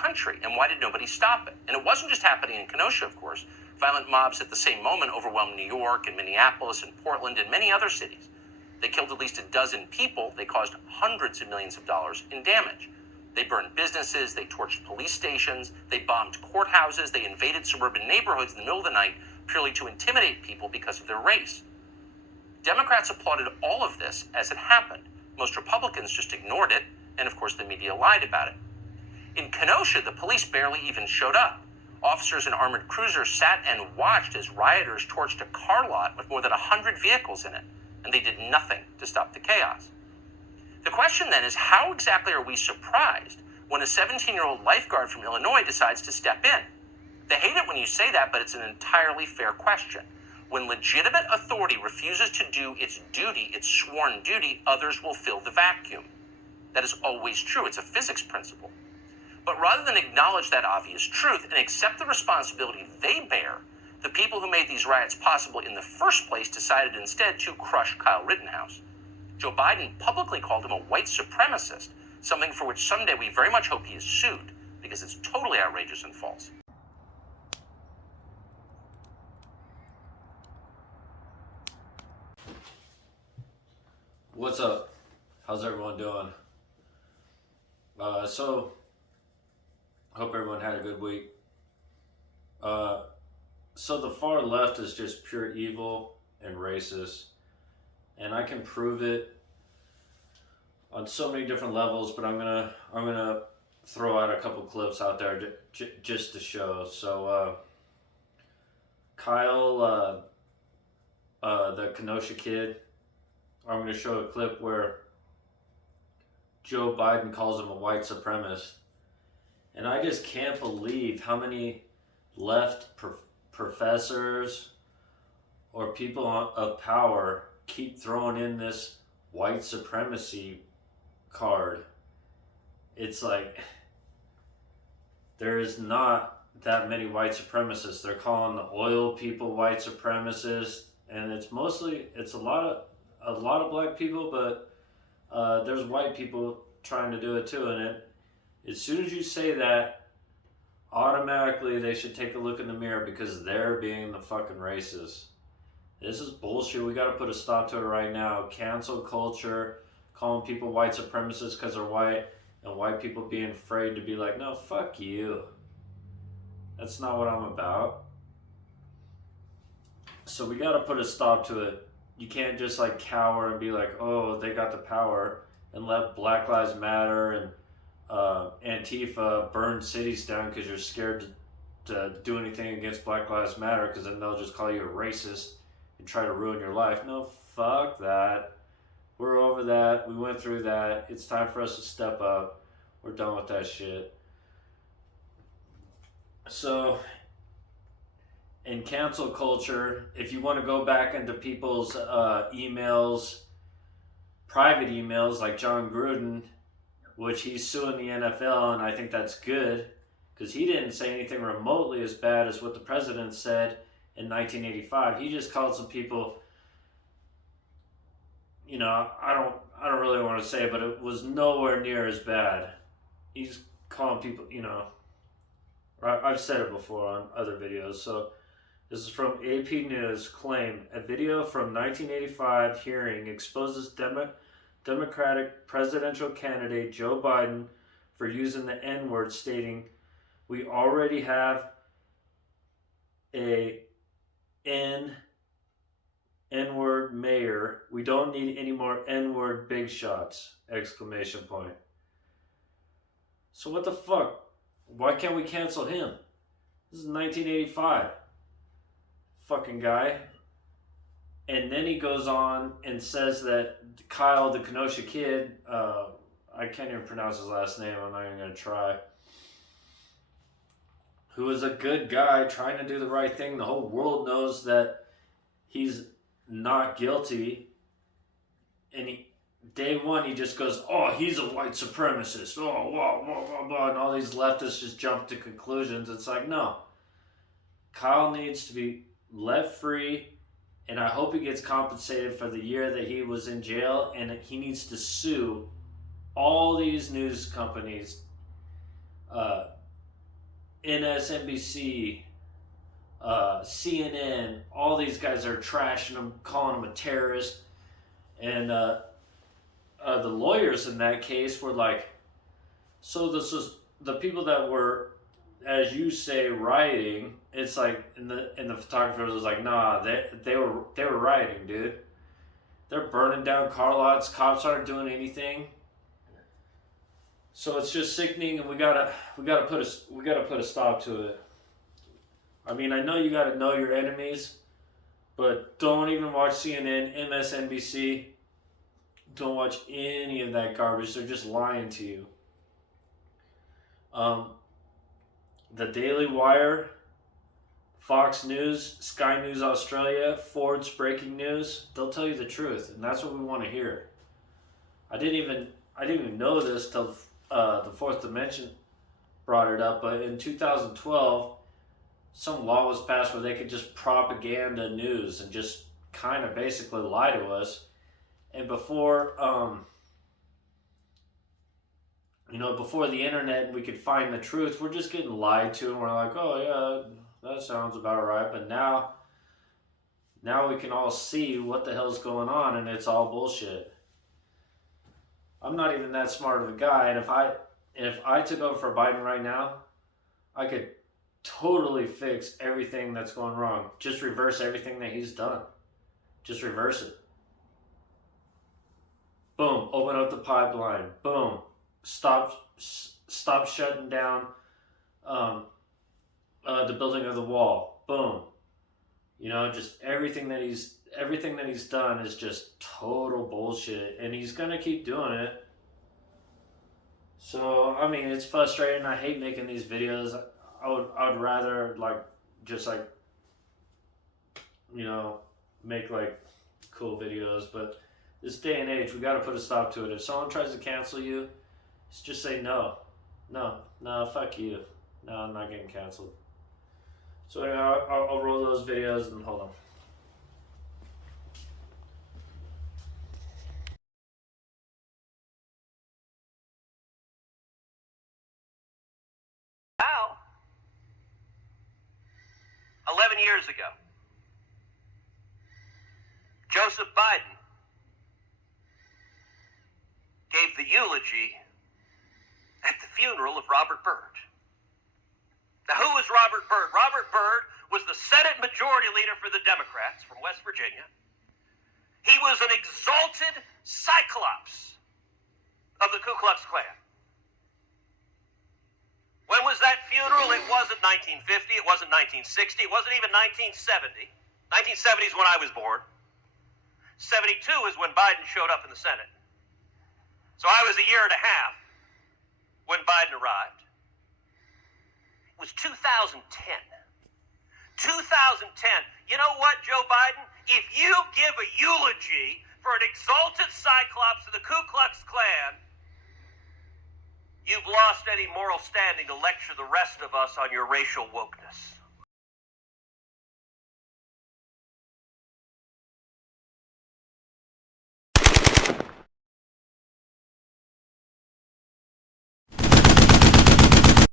country, and why did nobody stop it? And it wasn't just happening in Kenosha, of course. Violent mobs at the same moment overwhelmed New York and Minneapolis and Portland and many other cities. They killed at least a dozen people. They caused hundreds of millions of dollars in damage. They burned businesses, they torched police stations, they bombed courthouses, they invaded suburban neighborhoods in the middle of the night purely to intimidate people because of their race. Democrats applauded all of this as it happened. Most Republicans just ignored it, and of course the media lied about it. In Kenosha, the police barely even showed up. Officers in armored cruisers sat and watched as rioters torched a car lot with more than 100 vehicles in it, and they did nothing to stop the chaos. The question then is, how exactly are we surprised when a 17-year-old lifeguard from Illinois decides to step in? They hate it when you say that, but it's an entirely fair question. When legitimate authority refuses to do its duty, its sworn duty, others will fill the vacuum. That is always true. It's a physics principle. But rather than acknowledge that obvious truth and accept the responsibility they bear, the people who made these riots possible in the first place decided instead to crush Kyle Rittenhouse. Joe Biden publicly called him a white supremacist, something for which someday we very much hope he is sued, because it's totally outrageous and false. What's up? How's everyone doing? So, hope everyone had a good week. So the far left is just pure evil and racist, and I can prove it on so many different levels. But I'm gonna throw out a couple clips out there just to show. So, Kyle, the Kenosha kid. I'm going to show a clip where Joe Biden calls him a white supremacist. And I just can't believe how many left professors or people of power keep throwing in this white supremacy card. It's like, there is not that many white supremacists. They're calling the oil people white supremacists. And it's a lot of black people, but there's white people trying to do it too. And as soon as you say that, automatically they should take a look in the mirror because they're being the fucking racist. This is bullshit. We got to put a stop to it right now. Cancel culture, calling people white supremacists because they're white, and white people being afraid to be like, no, fuck you. That's not what I'm about. So we got to put a stop to it. You can't just like cower and be like, oh, they got the power, and let Black Lives Matter and Antifa burn cities down because you're scared to do anything against Black Lives Matter because then they'll just call you a racist and try to ruin your life. No, fuck that. We're over that. We went through that. It's time for us to step up. We're done with that shit. So, in cancel culture, if you want to go back into people's emails, private emails like John Gruden, which he's suing the NFL, and I think that's good because he didn't say anything remotely as bad as what the president said in 1985. He just called some people, you know, I don't really want to say it, but it was nowhere near as bad. He's calling people, you know, I've said it before on other videos. So this is from AP News. Claim a video from 1985 hearing exposes Democratic presidential candidate Joe Biden for using the N-word, stating, "We already have a N-word mayor. We don't need any more N-word big shots!" Exclamation point. So what the fuck? Why can't we cancel him? This is 1985. Fucking guy. And then he goes on and says that Kyle, the Kenosha kid, I can't even pronounce his last name, I'm not even going to try, who is a good guy trying to do the right thing. The whole world knows that he's not guilty. And day one, he just goes, oh, he's a white supremacist. Oh, blah, blah, blah, blah. And all these leftists just jump to conclusions. It's like, no. Kyle needs to be let free. And I hope he gets compensated for the year that he was in jail. And he needs to sue all these news companies NSNBC, CNN, all these guys are trashing him, calling him a terrorist. And the lawyers in that case were like, so this is the people that were, as you say, rioting. It's like, and the photographer was like, nah, they were rioting, dude. They're burning down car lots. Cops aren't doing anything. So it's just sickening, and we gotta put a stop to it. I mean, I know you gotta know your enemies, but don't even watch CNN, MSNBC. Don't watch any of that garbage. They're just lying to you. The Daily Wire, Fox News, Sky News Australia, Ford's Breaking News, they'll tell you the truth, and that's what we want to hear. I didn't even know this till the Fourth Dimension brought it up, but in 2012, some law was passed where they could just propaganda news and just kind of basically lie to us. And before before the internet, we could find the truth. We're just getting lied to, and we're like, oh yeah, that sounds about right. But now we can all see what the hell's going on, and it's all bullshit. I'm not even that smart of a guy, and if I took over for Biden right now, I could totally fix everything that's going wrong. Just reverse everything that he's done. Just reverse it. Boom, open up the pipeline. Boom, stop shutting down the building of the wall. Boom. Just everything that he's done is just total bullshit, and he's gonna keep doing it. So I mean, it's frustrating. I hate making these videos. I would rather make like cool videos, but this day and age, we got to put a stop to it. If someone tries to cancel you, just say no, fuck you. No, I'm not getting canceled. So anyway, I'll roll those videos and hold on. Now, 11 years ago, Joseph Biden gave the eulogy at the funeral of Robert Byrd. Now, who was Robert Byrd? Robert Byrd was the Senate Majority Leader for the Democrats from West Virginia. He was an exalted cyclops of the Ku Klux Klan. When was that funeral? It wasn't 1950, it wasn't 1960, it wasn't even 1970. 1970 is when I was born. 72 is when Biden showed up in the Senate. So I was a year and a half when Biden arrived. It was 2010. 2010. You know what, Joe Biden? If you give a eulogy for an exalted cyclops of the Ku Klux Klan, you've lost any moral standing to lecture the rest of us on your racial wokeness.